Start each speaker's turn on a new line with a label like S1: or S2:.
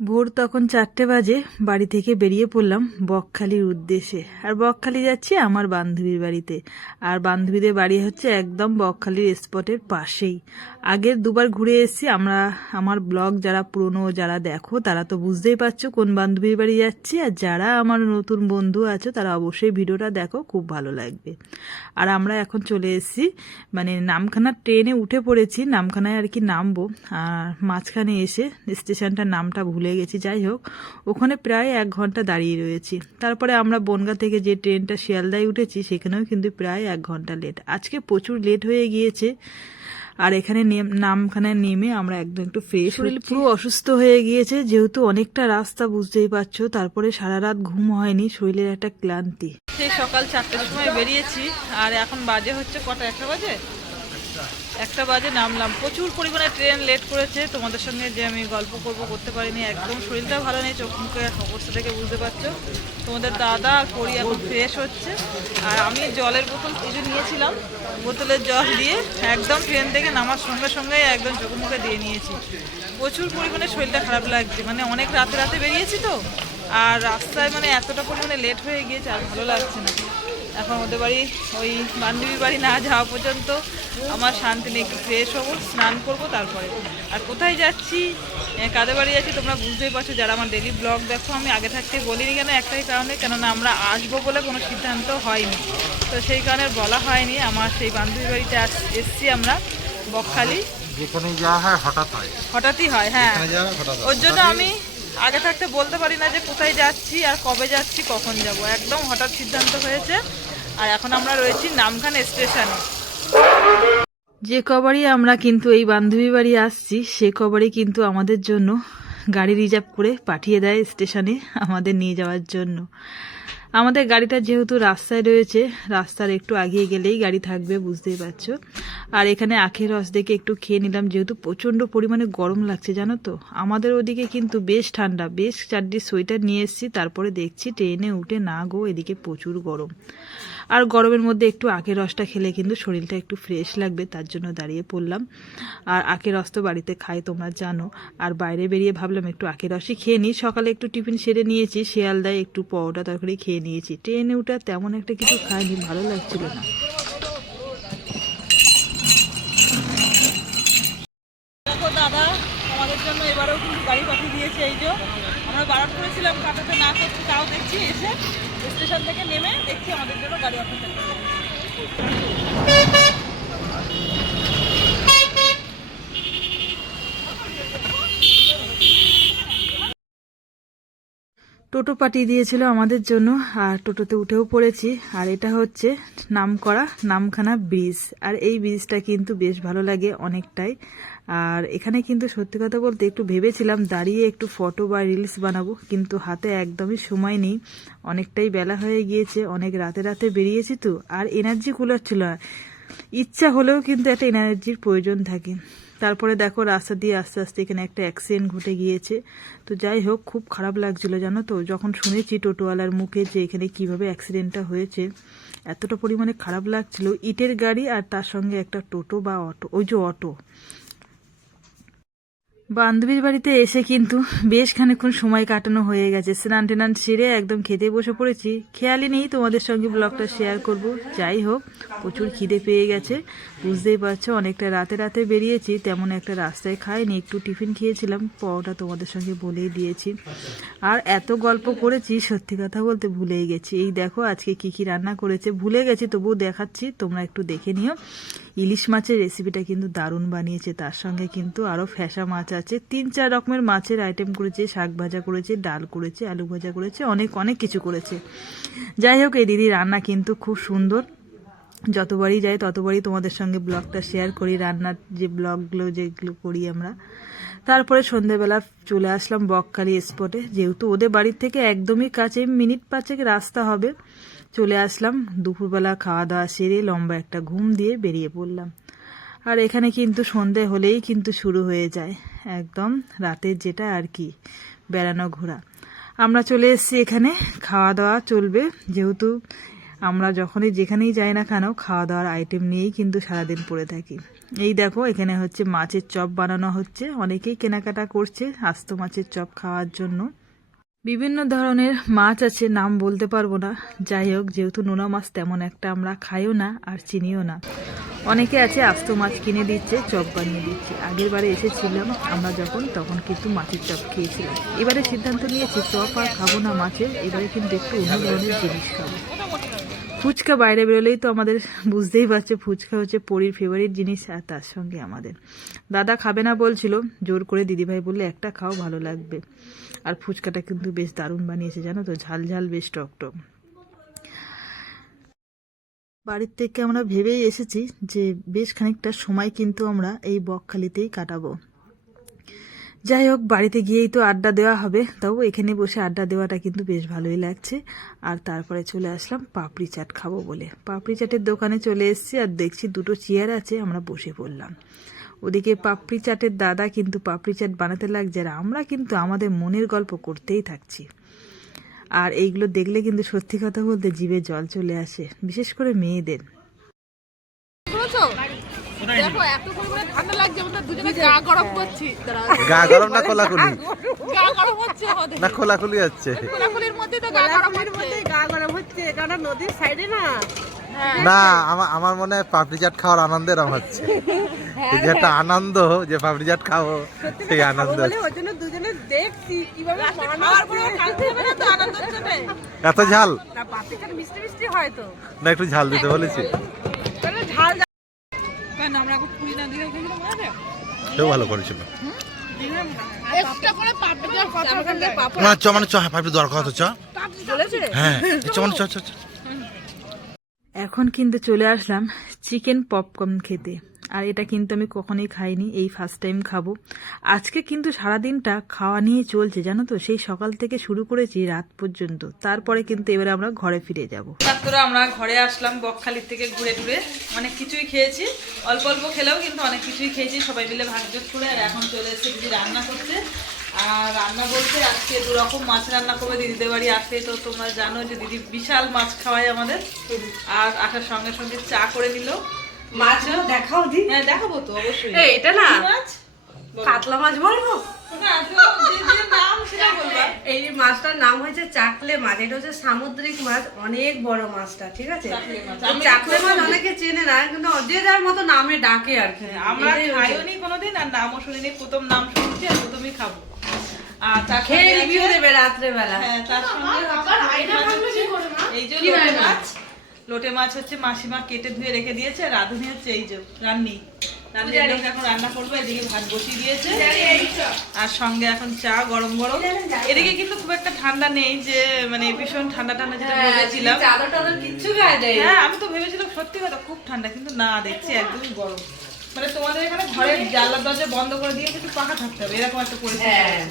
S1: ভোর তখন চারটে বাজে, বাড়ি থেকে বেরিয়ে পড়লাম বকখালির উদ্দেশ্যে। আর বকখালি যাচ্ছি আমার বান্ধবীর বাড়িতে। আর বান্ধবীদের বাড়ি হচ্ছে একদম বকখালির স্পটের পাশেই। আগের দুবার ঘুরে এসেছি, আমরা, আমার ব্লগ যারা পুরনো, যারা দেখো, তারা তো বুঝতেই পারছ কোন বান্ধবীর বাড়ি যাচ্ছি। আর যারা আমার নতুন বন্ধু আছে, তারা অবশ্যই ভিডিওটা দেখো, খুব ভালো লাগবে। আর আমরা এখন চলে এসেছি মানে নামখানা ট্রেনে উঠে পড়েছি, নামখানায় আর কি নামবো। আর মাঝখানে এসে স্টেশনটার নামটা ভুলে গেছি যাই হোক। ওখানে প্রায় এক ঘণ্টা দাঁড়িয়ে রয়েছি। তারপরে আমরা বনগা থেকে যে ট্রেনটা শিয়ালদায় উঠেছি সেখানেও কিন্তু প্রায় এক ঘণ্টা লেট। আজকে প্রচুর লেট হয়ে গিয়েছে আর এখানে নেম- নামখানায় নেমে আমরা একদম একটু ফ্রেশ শরীর পুরো অসুস্থ হয়ে গিয়েছে যেহেতু অনেকটা রাস্তা বুঝতেই পারছ তারপরে সারা রাত ঘুম হয়নি শরীরের একটা ক্লান্তি। সেই সকাল চারটার সময় বেরিয়েছি আর এখন বাজে হচ্ছে কটা একটা বাজে? একটা বাজে নামলাম। প্রচুর পরিমাণে ট্রেন লেট করেছে। তোমাদের সঙ্গে যে আমি গল্প করব, করতে পারিনি। একদম শরীরটা ভালো নেই, চোখ মুখের অবস্থা থেকে বুঝতে পারছ। তোমাদের দাদা আর করি এখন ফ্রেশ হচ্ছে। আর আমি জলের বোতল কিছু নিয়েছিলাম, বোতলের জল দিয়ে একদম ট্রেন থেকে নামার সঙ্গে সঙ্গে একদম চোখ মুখে দিয়ে নিয়েছি। প্রচুর পরিমাণে শরীরটা খারাপ লাগছে। মানে অনেক রাতে রাতে বেরিয়েছি তো। আর রাস্তায় মানে এতটা পরিমাণে লেট হয়ে গিয়েছে আর ভালো লাগছে না। এখন ওদের বাড়ি ওই বান্ধবীর বাড়ি না যাওয়া পর্যন্ত আমার শান্তি নেই একটু ফ্রেশ হব স্নান করব তারপরে। আর কোথায় যাচ্ছি? কাদের বাড়ি যাচ্ছি তোমরা বুঝতেই পারছ যারা আমার ডেলি ব্লগ দেখো আমি আগে থাকতে বলিনি কেন একটাই কারণে কেননা আমরা আসব বলে কোনো সিদ্ধান্ত হয়নি। তো সেই কারণে বলা হয়নি আমার সেই বান্ধবীর বাড়িতে এসছি আমরা বকখালি।
S2: যেখানে যাওয়া হয় হঠাৎ হয়।
S1: হঠাৎই হয় হয়। ওর জন্য আমি আগে থাকতে বলতে পারি না যে কোথায় যাচ্ছি আর কবে যাচ্ছি কখন যাব। একদম হঠাৎ সিদ্ধান্ত হয়েছে। আর এখন আমরা রয়েছি নামখান স্টেশনে। যে কবারই আমরা কিন্তু এই বান্ধবী বাড়ি আসছি, সে কবারই কিন্তু আমাদের জন্য গাড়ি রিজার্ভ করে পাঠিয়ে দেয় স্টেশনে আমাদের নিয়ে যাওয়ার জন্য। আমাদের গাড়িটা যেহেতু রাস্তায় রয়েছে, রাস্তার একটু আগিয়ে গেলেই গাড়ি থাকবে, বুঝতেই পারছ। আর এখানে আখের রস দেখে একটু খেয়ে নিলাম, যেহেতু প্রচণ্ড পরিমাণে গরম লাগছে, জানো তো। আমাদের ওদিকে কিন্তু বেশ ঠান্ডা, বেশ চারটি সোয়েটার নিয়ে এসেছি, তারপরে দেখছি ট্রেনে উঠে, না গো, এদিকে প্রচুর গরম। আর গরমের মধ্যে একটু আখের রসটা খেলে কিন্তু শরীরটা একটু ফ্রেশ লাগবে, তার জন্য দাঁড়িয়ে পড়লাম। আর আখের রস তো বাড়িতে খাই, তোমরা জানো। আর বাইরে বেরিয়ে ভাবলাম একটু আখের রসই খেয়ে নিই। সকালে একটু টিফিন সেরে নিয়েছি শিয়ালদায় একটু পরোটা তরকারি খেয়ে নিয়েছি। ট্রেনে উঠা তেমন একটা কিছু খাইনি, ভালো লাগছিল না। দাদা আমাদের জন্য এবারেও গাড়ি দিয়েছে এই আমরা করেছিলাম না তাও দেখছি এসে। স্টেশন থেকে নেমে দেখছি আমাদের জন্য গাড়ি অপেক্ষা করছে। টোটো পাঠিয়ে দিয়েছিল আমাদের জন্য, আর টোটোতে উঠেও পড়েছি। আর এটা হচ্ছে নামকরা নামখানা ব্রিজ আর এই ব্রিজটা কিন্তু বেশ ভালো লাগে অনেকটাই। আর এখানে কিন্তু সত্যি কথা বলতে একটু ভেবেছিলাম দাঁড়িয়ে একটু ফটো বা রিলস বানাবো, কিন্তু হাতে একদমই সময় নেই। অনেকটাই বেলা হয়ে গিয়েছে, অনেক রাতে রাতে বেরিয়েছি তো, আর এনার্জি কুলার ছিল। ইচ্ছা হলেও কিন্তু একটা এনার্জির প্রয়োজন থাকে। তারপরে দেখো রাস্তা দিয়ে আস্তে আস্তে এখানে একটা অ্যাক্সিডেন্ট ঘটে গিয়েছে। তো যাই হোক, খুব খারাপ লাগছিল, জানো তো? যখন শুনেছি টোটোওয়ালার মুখে যে এখানে কীভাবে অ্যাক্সিডেন্টটা হয়েছে, এতটা পরিমাণে খারাপ লাগছিল। ইটের গাড়ি আর তার সঙ্গে একটা টোটো বা অটো, ওই যে অটো। বান্ধবীর বাড়িতে এসে কিন্তু বেশ খানিক্ষণ সময় কাটানো হয়ে গেছে। স্নান টেনান সেরে একদম খেতে বসে পড়েছি। খেয়ালই নেই তোমাদের সঙ্গে ব্লগটা শেয়ার করব। যাই হোক, প্রচুর খিদে পেয়ে গেছে। বুঝতেই পারছ, অনেকটা রাতে রাতে বেরিয়েছি। তেমন একটা রাস্তায় খাইনি, একটু টিফিন খেয়েছিলাম, পরোটা তোমাদের সঙ্গে বলেই দিয়েছি। আর এত গল্প করেছি, সত্যি কথা বলতে ভুলেই গেছি। এই দেখো, আজকে কি কি রান্না করেছে, ভুলে গেছি, তবুও দেখাচ্ছি, তোমরা একটু দেখে নিও। ইলিশ মাছের রেসিপিটা কিন্তু দারুণ বানিয়েছে। তার সঙ্গে কিন্তু আরও ফ্যাসা মাছ আছে। তিন চার রকমের মাছের আইটেম করেছে। শাক ভাজা করেছে, ডাল করেছে, আলু ভাজা করেছে, অনেক অনেক কিছু করেছে। যাই হোক, এই দিদি রান্না কিন্তু খুব সুন্দর। যতবারই যাই, ততবারই তোমাদের সঙ্গে ব্লগটা শেয়ার করি, রান্নার যে ব্লগগুলো যেগুলো করি আমরা। তারপরে সন্ধেবেলা চলে আসলাম বকখালি স্পটে যেহেতু ওদের বাড়ির থেকে একদমই কাছে, মিনিট পাঁচেক রাস্তা হবে। চলে আসলাম। দুপুরবেলা খাওয়া দাওয়া সেরে লম্বা একটা ঘুম দিয়ে বেরিয়ে পড়লাম। আর এখানে কিন্তু সন্ধে হলেই কিন্তু শুরু হয়ে যায়। একদম রাতের যেটা আর কি, বেড়ানো ঘোরা। আমরা চলে এসেছি এখানে খাওয়া দাওয়া চলবে। যেহেতু আমরা যখনই যেখানেই যাই না কেন খাওয়া দাওয়ার আইটেম নিয়েই কিন্তু সারাদিন পড়ে থাকি। এই দেখো, এখানে হচ্ছে মাছের চপ বানানো হচ্ছে। অনেকেই কেনাকাটা করছে আস্ত মাছের চপ খাওয়ার জন্য। বিভিন্ন ধরনের মাছ আছে, নাম বলতে পারব না। যাই হোক, যেহেতু নোনা মাছ তেমন একটা আমরা খাইও না আর চিনিও না। অনেকে আছে আস্ত মাছ কিনে দিচ্ছে, চপ বানিয়ে দিচ্ছে। আগের বারে এসেছিলাম আমরা যখন, তখন কিন্তু মাছের চপ খেয়েছিলাম। এবারে সিদ্ধান্ত নিয়েছি, চপ আর খাব না মাছের, এবারে কিন্তু একটু অন্য ধরনের জিনিস খাব। ফুচকা বাইরে বেরোলেই তো আমাদের বুঝতেই পারছে, ফুচকা হচ্ছে পরির ফেভারিট জিনিস আর তার সঙ্গে আমাদের। দাদা খাবে না বলছিল, জোর করে দিদিভাই বললে, একটা খাও, ভালো লাগবে। আর ফুচকাটা কিন্তু বেশ দারুণ বানিয়েছে, জানো তো? ঝাল ঝাল, বেশ টক টক। বাড়ির থেকে আমরা ভেবেই এসেছি যে বেশ খানিকটা সময় কিন্তু আমরা এই বকখালিতেই কাটাবো। যাই হোক, বাড়িতে গিয়েই তো আড্ডা দেওয়া হবে। তবু এখানে বসে আড্ডা দেওয়াটা কিন্তু বেশ ভালোই লাগছে। আর তারপরে চলে আসলাম পাপড়ি চাট খাব বলে। পাপড়ি চাটের দোকানে চলে এসেছি আর দেখছি দুটো চেয়ার আছে, আমরা বসে পড়লাম। ওদিকে পাপড়ি চাটের দাদা কিন্তু পাপড়ি চাট বানাতে লাগছে আর আমরা কিন্তু আমাদের মনের গল্প করতেই থাকছি। আর এইগুলো দেখলে কিন্তু সত্যি কথা বলতে জিভে জল চলে আসে, বিশেষ করে মেয়েদের?
S3: দেখো এত পরিমাণে ঠান্ডা লাগছে আমাদের দুজনে গা গরম করছি।
S2: গা গরম না কোলাকুলি
S3: গা গরম হচ্ছে আমাদের।
S2: না খোলাখুলি হচ্ছে।
S3: কোলাকুলির মধ্যে তো গা গরম হচ্ছে।
S4: গা গরম হচ্ছে কারণ নদীর সাইডে না।
S3: হ্যাঁ।
S2: না আমার আমার মনে হয় পাপড়ি চাট খাওয়ার আনন্দ এরম হচ্ছে। এই যে একটা আনন্দ যে পাপড়ি চাট খাব সেই আনন্দ এত ঝাল?
S4: না পাপিটা মিষ্টি মিষ্টি হয় তো।
S2: না একটু ঝাল দিতে বলেছি। সেও ভালো করেছিল। মানে চ মানে চ হ্যাঁ পাপড়ি দরকার হতো চ।
S4: বলেছে?
S2: হ্যাঁ চ মানে চ চ চ।
S1: এখন কিন্তু চলে আসলাম চিকেন পপকর্ন খেতে। আর এটা কিন্তু আমি কখনোই খাইনি, এই ফার্স্ট টাইম খাব। আজকে কিন্তু সারাদিনটা খাওয়া নিয়ে চলছে, জানো তো? সেই সকাল থেকে শুরু করেছি রাত পর্যন্ত। তারপরে কিন্তু এবারে আমরা ঘরে ফিরে যাব। ছাত্ররা আমরা ঘরে আসলাম বকখালির থেকে ঘুরে ঘুরে অনেক কিছুই খেয়েছি। অল্প অল্প খেলেও কিন্তু অনেক কিছুই খেয়েছি। সবাই মিলে ভাগযোগ করে আর এখন চলে এসেছি রান্না করছে আর রান্না বলতে আজকে দু রকম মাছ রান্না করবে দিদিদের বাড়ি আসলে তো তোমরা জানো যে দিদি বিশাল মাছ খাওয়ায় আমাদের। আর আসার সঙ্গে সঙ্গে চা করে নিল।
S4: মাছ দেখাও দি।
S1: হ্যাঁ দেখাবো তো অবশ্যই।
S4: এটা না।
S1: মাছ?
S4: কাতলা মাছ বলব? এই মাছটার নাম হয়েছে চাকলে মাছ। এটা হচ্ছে সামুদ্রিক মাছ অনেক বড় মাছটা ঠিক আছে?
S1: চাকলে মাছ।
S4: অনেকে চেনে না কিন্তু যে যার মতো নামে ডাকে আর কি।
S1: আমরা
S4: এটাই হচ্ছে-
S1: খাইও নি কোনোদিন আর নামও শুনিনি প্রথম নাম শুনছি আর প্রথমই খাব।
S4: খেয়ে রিভিউ দেবে রাত্রে
S1: হ্যাঁ তার সঙ্গে এই যে
S4: কি
S1: লোটে? মাছ। লোটে মাছ হচ্ছে মাসিমা কেটে ধুয়ে রেখে দিয়েছে আর রাঁধুনি হচ্ছে এই যে রান্নি। রান্নি এখন রান্না করবে এদিকে ভাত বসিয়ে দিয়েছে। আর সঙ্গে এখন চা গরম গরম। এদিকে কিন্তু খুব একটা ঠান্ডা নেই যে মানে ভীষণ ঠান্ডা ঠান্ডা যেটা
S4: হ্যাঁ,
S1: ভেবেছিলাম।
S4: কিচ্ছু গায়ে দেয়
S1: হ্যাঁ আমি তো ভেবেছিলাম সত্যি কথা খুব ঠান্ডা কিন্তু না দেখছি একদমই গরম। মানে তোমাদের এখানে ঘরের জানলা দরজা বন্ধ করে দিয়ে কিন্তু পাখা থাকতে হবে এরকম একটা পরিস্থিতি।
S4: হ্যাঁ।